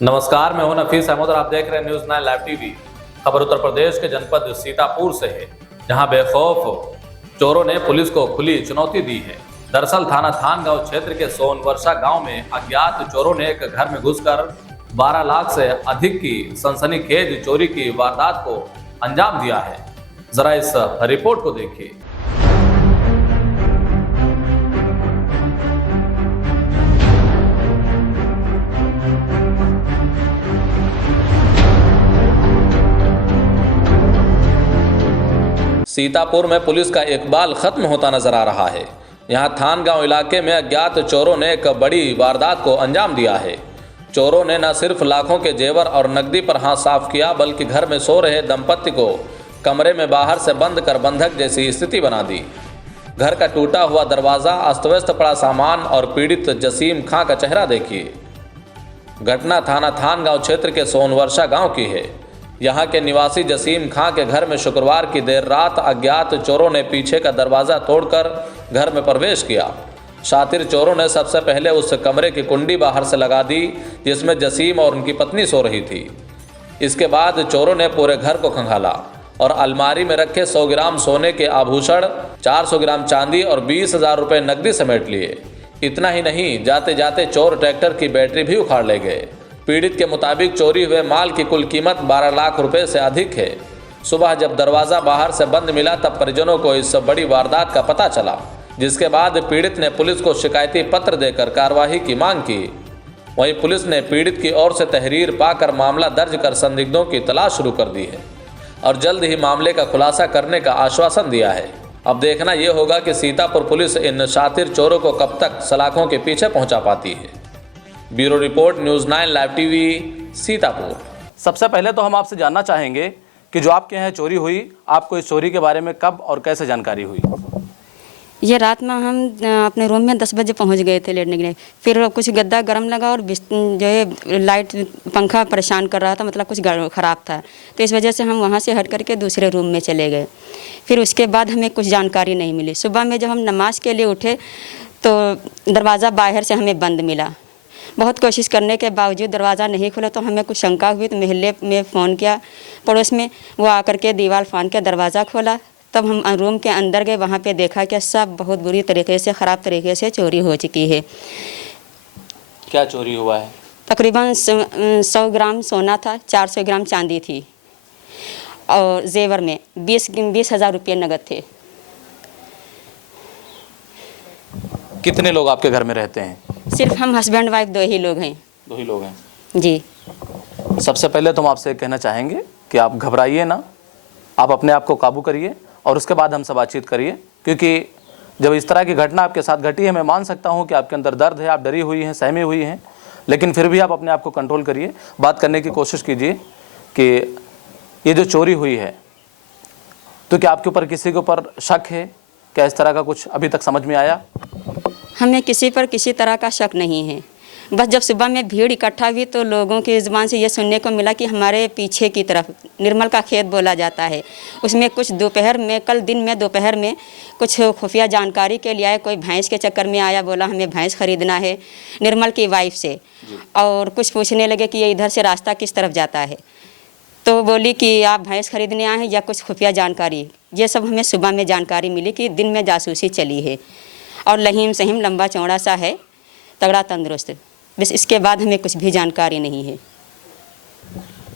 नमस्कार, मैं हूं नफीस अहमद और आप देख रहे हैं न्यूज़ 9 लाइव टीवी। खबर उत्तर प्रदेश के जनपद सीतापुर से है, जहां बेखौफ चोरों ने पुलिस को खुली चुनौती दी है। दरअसल थाना थानगांव क्षेत्र के सोनवर्षा गांव में अज्ञात चोरों ने एक घर में घुसकर 12 लाख से अधिक की सनसनीखेज चोरी की वारदात को अंजाम दिया है। जरा इस रिपोर्ट को देखिए। सीतापुर में पुलिस का इकबाल खत्म होता नजर आ रहा है। यहां थानगांव इलाके में अज्ञात चोरों ने एक बड़ी वारदात को अंजाम दिया है। चोरों ने न सिर्फ लाखों के जेवर और नकदी पर हाथ साफ किया, बल्कि घर में सो रहे दंपत्ति को कमरे में बाहर से बंद कर बंधक जैसी स्थिति बना दी। घर का टूटा हुआ दरवाज़ा, अस्त व्यस्त पड़ा सामान और पीड़ित जसीम खां का चेहरा देखिए। घटना थाना थानगांव क्षेत्र के सोनवर्षा गाँव की है। यहाँ के निवासी जसीम खां के घर में शुक्रवार की देर रात अज्ञात चोरों ने पीछे का दरवाज़ा तोड़कर घर में प्रवेश किया। शातिर चोरों ने सबसे पहले उस कमरे की कुंडी बाहर से लगा दी जिसमें जसीम और उनकी पत्नी सो रही थी। इसके बाद चोरों ने पूरे घर को खंगाला और अलमारी में रखे 100 ग्राम सोने के आभूषण, 400 ग्राम चांदी और 20,000 रुपये नकदी समेट लिए। इतना ही नहीं, जाते जाते चोर ट्रैक्टर की बैटरी भी उखाड़ ले गए। पीड़ित के मुताबिक चोरी हुए माल की कुल कीमत 12 लाख रुपए से अधिक है। सुबह जब दरवाज़ा बाहर से बंद मिला तब परिजनों को इस बड़ी वारदात का पता चला, जिसके बाद पीड़ित ने पुलिस को शिकायती पत्र देकर कार्रवाई की मांग की। वहीं पुलिस ने पीड़ित की ओर से तहरीर पाकर मामला दर्ज कर संदिग्धों की तलाश शुरू कर दी है और जल्द ही मामले का खुलासा करने का आश्वासन दिया है। अब देखना यह होगा कि सीतापुर पुलिस इन शातिर चोरों को कब तक सलाखों के पीछे पहुंचा पाती है। Bureau report, news 9 live TV, Sitapur. सबसे पहले तो हम आपसे जानना चाहेंगे कि जो आपके यहाँ चोरी हुई, आपको इस चोरी के बारे में कब और कैसे जानकारी हुई? ये रात में हम अपने रूम में 10 बजे पहुंच गए थे लेटने के लिए। फिर कुछ गद्दा गर्म लगा और जो है लाइट पंखा परेशान कर रहा था, मतलब कुछ ख़राब था, तो इस वजह से हम वहाँ से हट करके दूसरे रूम में चले गए। फिर उसके बाद हमें कुछ जानकारी नहीं मिली। सुबह में जब हम नमाज के लिए उठे तो दरवाज़ा बाहर से हमें बंद मिला। बहुत कोशिश करने के बावजूद दरवाज़ा नहीं खुला तो हमें कुछ शंका हुई, तो मोहल्ले में फ़ोन किया पड़ोस में। वो आकर के दीवार फाड़ के दरवाज़ा खोला। तब हम रूम के अंदर गए, वहाँ पे देखा कि सब बहुत बुरी तरीके से, ख़राब तरीके से चोरी हो चुकी है। क्या चोरी हुआ है? तकरीबन 100 ग्राम सोना था, 400 ग्राम चांदी थी और जेवर में 20,000 रुपये नगद थे। कितने लोग आपके घर में रहते हैं? सिर्फ हम हस्बैंड वाइफ 2 ही लोग हैं। 2 ही लोग हैं जी। सबसे पहले तो हम आपसे कहना चाहेंगे कि आप घबराइए ना, आप अपने आप को काबू करिए और उसके बाद हमसे बातचीत करिए, क्योंकि जब इस तरह की घटना आपके साथ घटी है, मैं मान सकता हूं कि आपके अंदर दर्द है, आप डरी हुई हैं, सहमी हुई हैं, लेकिन फिर भी आप अपने आप को कंट्रोल करिए। बात करने की कोशिश कीजिए कि ये जो चोरी हुई है, तो क्या आपके ऊपर किसी के ऊपर शक है? क्या इस तरह का कुछ अभी तक समझ में आया? हमें किसी पर किसी तरह का शक नहीं है। बस जब सुबह में भीड़ इकट्ठा हुई तो लोगों की ज़ुबान से ये सुनने को मिला कि हमारे पीछे की तरफ निर्मल का खेत बोला जाता है, उसमें कुछ दोपहर में, कल दिन में दोपहर में कुछ खुफिया जानकारी के लिए आया। कोई भैंस के चक्कर में आया, बोला हमें भैंस ख़रीदना है निर्मल की वाइफ से, और कुछ पूछने लगे कि ये इधर से रास्ता किस तरफ जाता है, तो बोली कि आप भैंस खरीदने आए हैं या कुछ खुफिया जानकारी। ये सब हमें सुबह में जानकारी मिली कि दिन में जासूसी चली है और लहीम सहीम लंबा चौड़ा सा है, तगड़ा तंदुरुस्त। बस इसके बाद हमें कुछ भी जानकारी नहीं है।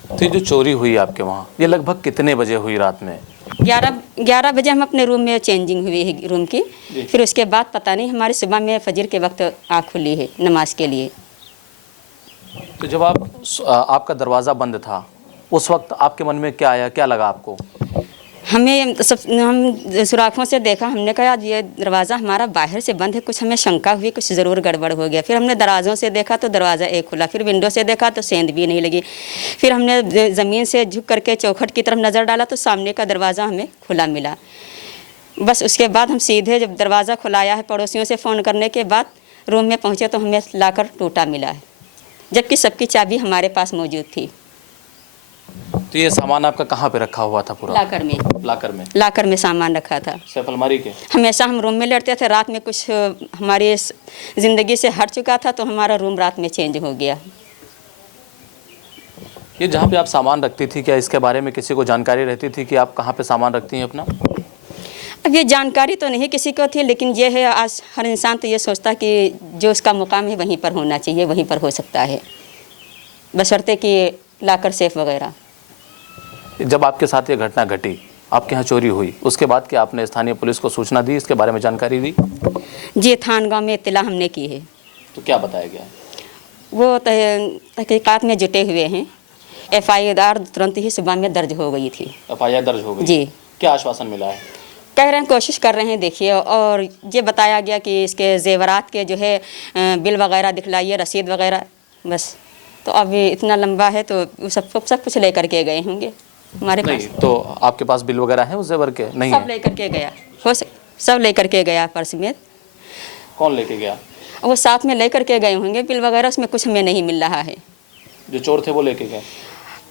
तो ये जो चोरी हुई आपके वहाँ, ये लगभग कितने बजे हुई रात में? 11 बजे हम अपने रूम में चेंजिंग हुई है रूम की। फिर उसके बाद पता नहीं, हमारे सुबह में फजर के वक्त आँख खुली है नमाज के लिए। तो जब आपका दरवाज़ा बंद था, उस वक्त आपके मन में क्या आया, क्या लगा आपको? हम सुराखों से देखा, हमने कहा ये दरवाज़ा हमारा बाहर से बंद है, कुछ हमें शंका हुई, कुछ ज़रूर गड़बड़ हो गया। फिर हमने दराजों से देखा तो दरवाज़ा एक खुला, फिर विंडो से देखा तो सेंध भी नहीं लगी। फिर हमने ज़मीन से झुक करके चौखट की तरफ नज़र डाला तो सामने का दरवाज़ा हमें खुला मिला। बस उसके बाद हम सीधे जब दरवाज़ा खुलाया है, पड़ोसियों से फ़ोन करने के बाद रूम में पहुँचे तो हमें लाकर टूटा मिला है, जबकि सबकी चाबी हमारे पास मौजूद थी। तो ये सामान आपका कहाँ पे रखा हुआ था पूरा? लाकर में। लाकर में सामान रखा था। सिर्फ अलमारी के? हमेशा हम रूम में लेटते थे, रात में कुछ हमारी ज़िंदगी से हट चुका था तो हमारा रूम रात में चेंज हो गया। ये जहाँ पे आप सामान रखती थी, क्या इसके बारे में किसी को जानकारी रहती थी कि आप कहाँ पे सामान रखती हैं अपना? अब ये जानकारी तो नहीं किसी को थी, लेकिन ये है आज हर इंसान तो ये सोचता कि जो उसका मुकाम है वहीं पर होना चाहिए, वहीं पर हो सकता है, बशर्ते कि लाकर सेफ वगैरह। जब आपके साथ ये घटना घटी, आपके यहाँ चोरी हुई, उसके बाद क्या आपने स्थानीय पुलिस को सूचना दी, इसके बारे में जानकारी दी? जी थान गाँव में इत्तला हमने की है। तो क्या बताया गया? वो तहकीकात में जुटे हुए हैं। FIR तुरंत ही सुबह में दर्ज हो गई थी। FIR दर्ज हो गई? जी। क्या आश्वासन मिला है? कह रहे हैं कोशिश कर रहे हैं, देखिए, और ये बताया गया कि इसके जेवरात के जो है बिल वगैरह दिखलाइए, रसीद वगैरह, बस। तो अभी इतना लंबा है तो वो सब कुछ लेकर के गए होंगे हमारे पास। नहीं, तो आपके पास बिल वगैरह है उस जेवर के? नहीं सब है? लेकर के गया, सब लेकर के गया पर्स में। कौन लेके गया? वो साथ में लेकर के गए होंगे बिल वगैरह, उसमें कुछ हमें नहीं मिल रहा है। जो चोर थे वो लेके गए?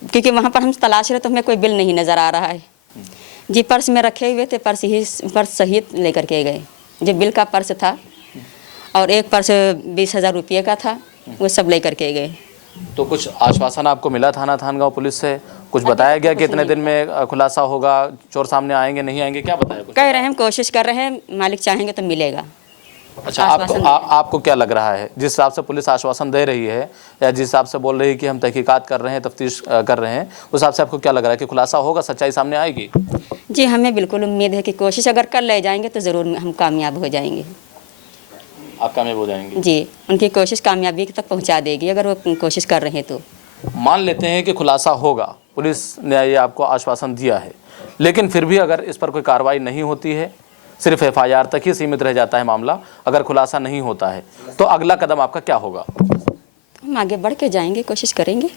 क्योंकि वहाँ पर हम तलाश रहे तो हमें कोई बिल नहीं नज़र आ रहा है। जी पर्स में रखे हुए थे, पर्स सहित लेकर के गए। जो बिल का पर्स था और एक पर्स 20,000 रुपये का था, वो सब लेकर के गए। तो कुछ आश्वासन आपको मिला थान गाँव पुलिस से? कुछ बताया गया कि इतने दिन में खुलासा होगा, चोर सामने आएंगे नहीं आएंगे, क्या बताया? कुछ कह रहे हैं, हम कोशिश कर रहे हैं, मालिक चाहेंगे तो मिलेगा। अच्छा, आपको क्या लग रहा है, जिस हिसाब से पुलिस आश्वासन दे रही है या जिस हिसाब से बोल रही है कि हम तहकीकात कर रहे हैं, तफ्तीश कर रहे हैं, उस हिसाब से आपको क्या लग रहा है कि खुलासा होगा, सच्चाई सामने आएगी? जी हमें बिल्कुल उम्मीद है कि कोशिश अगर कर ले जाएंगे तो ज़रूर हम कामयाब हो जाएंगे। आप कामयाब हो जाएंगे? जी, उनकी कोशिश कामयाबी तक पहुंचा देगी अगर वो कोशिश कर रहे हैं तो। मान लेते हैं कि खुलासा होगा, पुलिस ने ये आपको आश्वासन दिया है, लेकिन फिर भी अगर इस पर कोई कार्रवाई नहीं होती है, सिर्फ FIR तक ही सीमित रह जाता है मामला, अगर खुलासा नहीं होता है, तो अगला कदम आपका क्या होगा? हम आगे बढ़ के जाएंगे, कोशिश करेंगे।